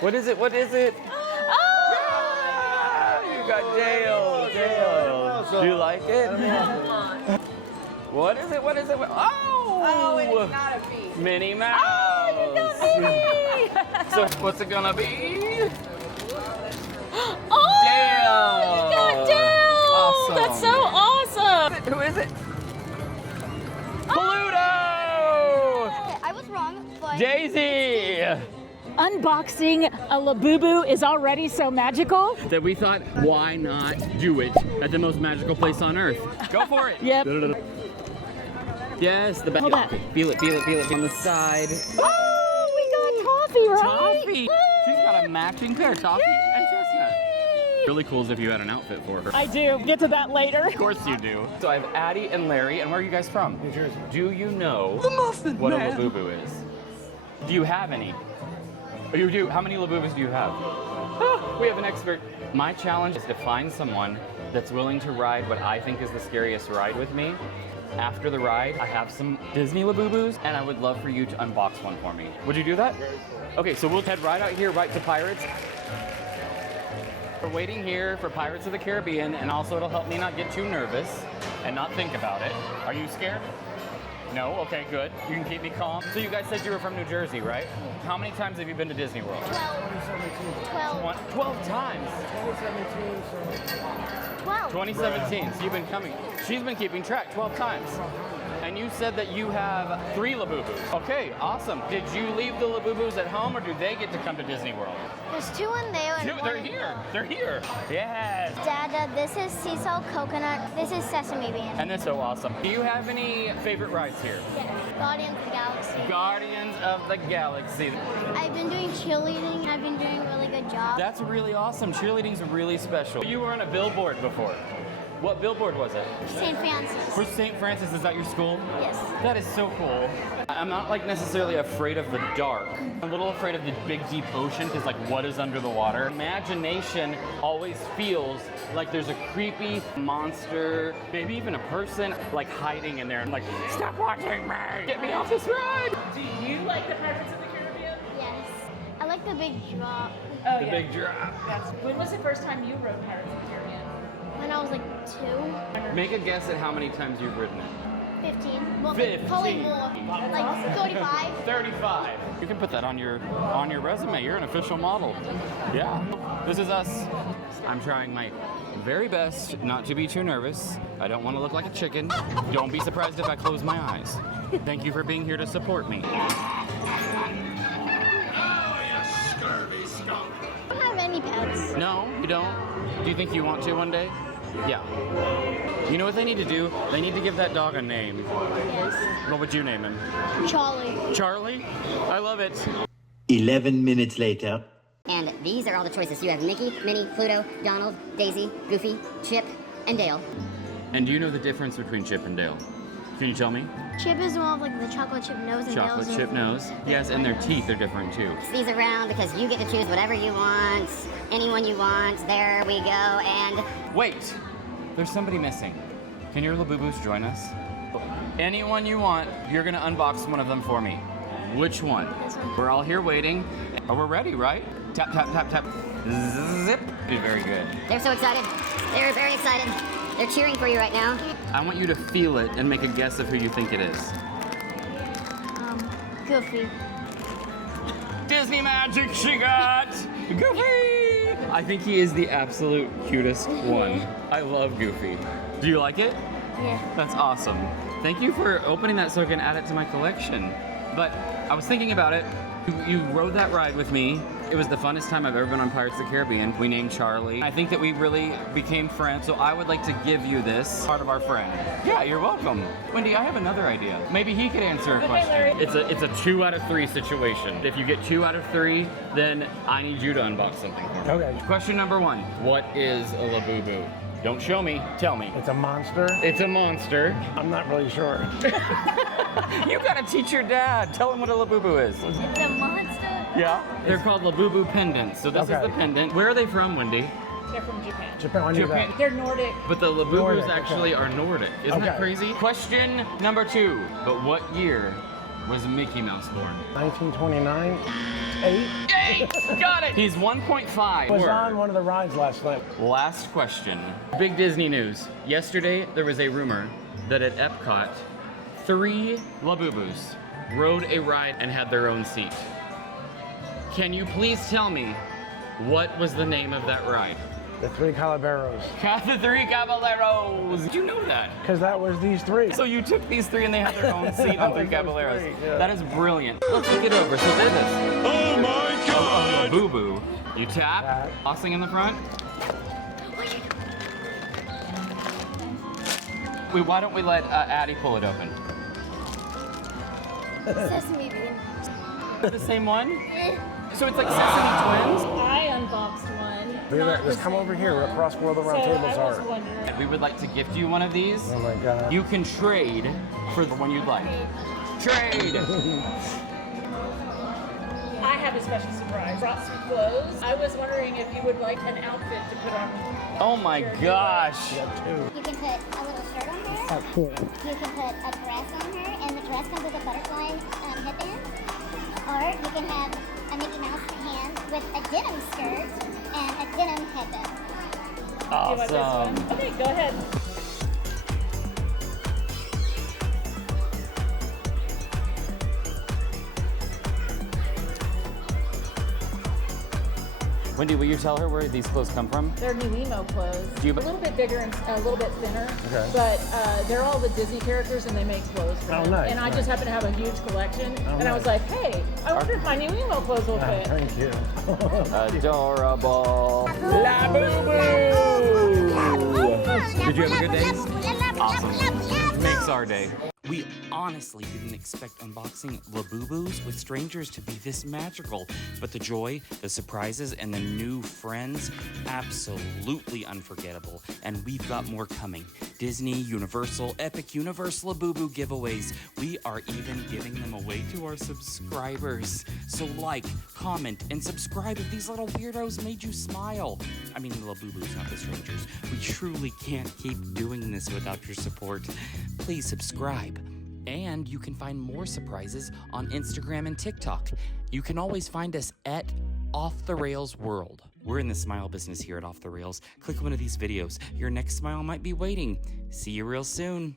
What is it? What is it? Oh! Yeah, you got Dale. Dale. Do you like it? What is it? What is it? Oh! It's not a bee. Minnie Mouse. Oh, you got Minnie! So what's it gonna be? Oh! Dale. You got Dale! Awesome. That's so awesome! Who is it? Pluto! I was wrong, but Daisy! Unboxing a Labubu is already so magical. That we thought, why not do it at the most magical place on earth? Go for it! Yep. Yes, the best. Hold on. Feel it, feel it, feel it on the side. Oh, we got Toffee, right? Toffee! She's got a matching pair, Toffee and Chestnut. Really cool as if you had an outfit for her. I do. Get to that later. Of course you do. So I have Addie and Larry, and where are you guys from? New Jersey. Do you know what a Labubu is? Do you have any? Oh, you do? How many Labubus do you have? Ah, we have an expert. My challenge is to find someone that's willing to ride what I think is the scariest ride with me. After the ride, I have some Disney Labubus, and I would love for you to unbox one for me. Would you do that? Okay, so we'll head right out here, right to Pirates. We're waiting here for Pirates of the Caribbean, and also it'll help me not get too nervous and not think about it. Are you scared? No? Okay, good. You can keep me calm. So you guys said you were from New Jersey, right? How many times have you been to Disney World? 12. 12 times. 12. 2017, so you've been coming. She's been keeping track 12 times. And you said that you have 3 Labubus. Okay, awesome. Did you leave the Labubus at home, or do they get to come to Disney World? There's 2 in there and 2, 1 they're in here. here. They're here. Yes. Dada, this is sea salt coconut. This is sesame bean. And that's so awesome. Do you have any favorite rides here? Guardians of the Galaxy. Guardians of the Galaxy. I've been doing cheerleading. I've been doing a really good job. That's really awesome. Cheerleading's really special. You were on a billboard before. What billboard was it? St. Francis. For St. Francis, is that your school? Yes. That is so cool. I'm not like necessarily afraid of the dark. I'm a little afraid of the big deep ocean because like what is under the water? Imagination always feels like there's a creepy monster, maybe even a person like hiding in there and like, stop watching me! Get me off this ride! Do you like the Pirates of the Caribbean? Yes. I like the big drop. Oh, The big drop. When was the first time you rode Pirates of the Caribbean? When I was like 2. Make a guess at how many times you've ridden it. 15. Well, 15. probably more. Like 35. 35. You can put that on your resume. You're an official model. Yeah. This is us. I'm trying my very best not to be too nervous. I don't want to look like a chicken. Don't be surprised if I close my eyes. Thank you for being here to support me. I don't have any pets. No, you don't? Do you think you want to one day? Yeah. You know what they need to do? They need to give that dog a name. Yes. What would you name him? Charlie. Charlie? I love it. 11 minutes later. And these are all the choices. You have Mickey, Minnie, Pluto, Donald, Daisy, Goofy, Chip, and Dale. And do you know the difference between Chip and Dale? Can you tell me? Chip is the one with like the chocolate chip nose and Chocolate Dale's chip is- nose. Yes, and their teeth are different too. These around because you get to choose whatever you want, anyone you want. There we go. And Wait! There's somebody missing. Can your Labubus join us? Anyone you want, you're gonna unbox one of them for me. Which one? This one. We're all here waiting. Oh, we're ready, right? Tap, tap, tap, tap. Zip. You did very good. they're so excited. They're very excited. They're cheering for you right now. I want you to feel it and make a guess of who you think it is. Goofy. Disney magic she got! Goofy! I think he is the absolute cutest one. I love Goofy. Do you like it? Yeah. That's awesome. Thank you for opening that so I can add it to my collection. But I was thinking about it. You rode that ride with me. It was the funnest time I've ever been on Pirates of the Caribbean. We named Charlie. I think that we really became friends, so I would like to give you this part of our friend. Yeah, you're welcome. Wendy, I have another idea. Maybe he could answer a question. Larry. It's a 2 out of 3 situation. If you get 2 out of 3, then I need you to unbox something for me. Okay. Question number 1. What is a Labubu? Don't show me, tell me. It's a monster. It's a monster. I'm not really sure. You gotta teach your dad. Tell him what a Labubu is. It's a monster. Yeah. They're called Labubu pendants. So this is Okay. the pendant. Where are they from, Wendy? They're from Japan. Japan, I knew Japan. that. They're Nordic. But the Labubus Nordic, okay. actually are Nordic. Isn't that Okay. crazy? Question number 2. But what year was Mickey Mouse born? 1929. 8. Got it! He's 1.5. Was on one of the rides last night. Last question. Big Disney news. Yesterday, there was a rumor that at Epcot, 3 Labubus rode a ride and had their own seat. Can you please tell me what was the name of that ride? The 3 Calaveros. The 3 Caballeros. Did you know that? Because that was these 3. So you took these 3 and they had their own seat on 3 Those Caballeros. 3, yeah. That is brilliant. Let's take it over. So there's this. Oh my God! Labubu. You tap, Tap. tossing in the front. Why don't we let Addie pull it open? Sesame bean. The same one? So it's like Sesame Twins? I unboxed one. Look at that. Just come over here. We're across where the round tables are. wondering. We would like to gift you one of these. Oh my God. You can trade for the one you'd like. Trade! I have a special surprise. Brought some clothes. I was wondering if you would like an outfit to put on. Oh my gosh! You can put a little shirt on her. Oh, cool. You can put a dress on her, and the dress comes with a butterfly headband. Or you can have a Mickey Mouse hand with a denim skirt and a denim headband. You want this one? Awesome. Okay, go ahead. Wendy, will you tell her where these clothes come from? They're new emo clothes. Do you- A little bit bigger and a little bit thinner. Okay. But they're all the Disney characters and they make clothes for Oh, them. nice, And I nice. just happen to have a huge collection. And I was nice. like, hey, I wonder if my new emo clothes will fit. Thank you. Adorable. Labubu! Did you have a good day? Awesome. Makes our day. We honestly didn't expect unboxing Labubus with strangers to be this magical, but the joy, the surprises, and the new friends, absolutely unforgettable. And we've got more coming. Disney, Universal, Epic Universe Labubu giveaways. We are even giving them away to our subscribers. So like, comment, and subscribe if these little weirdos made you smile. I mean, Labubus, not the strangers. We truly can't keep doing this without your support. Please subscribe. And you can find more surprises on Instagram and TikTok. You can always find us at offtherailsworld. We're in the smile business here at Off the Rails. Click one of these videos. Your next smile might be waiting. See you real soon.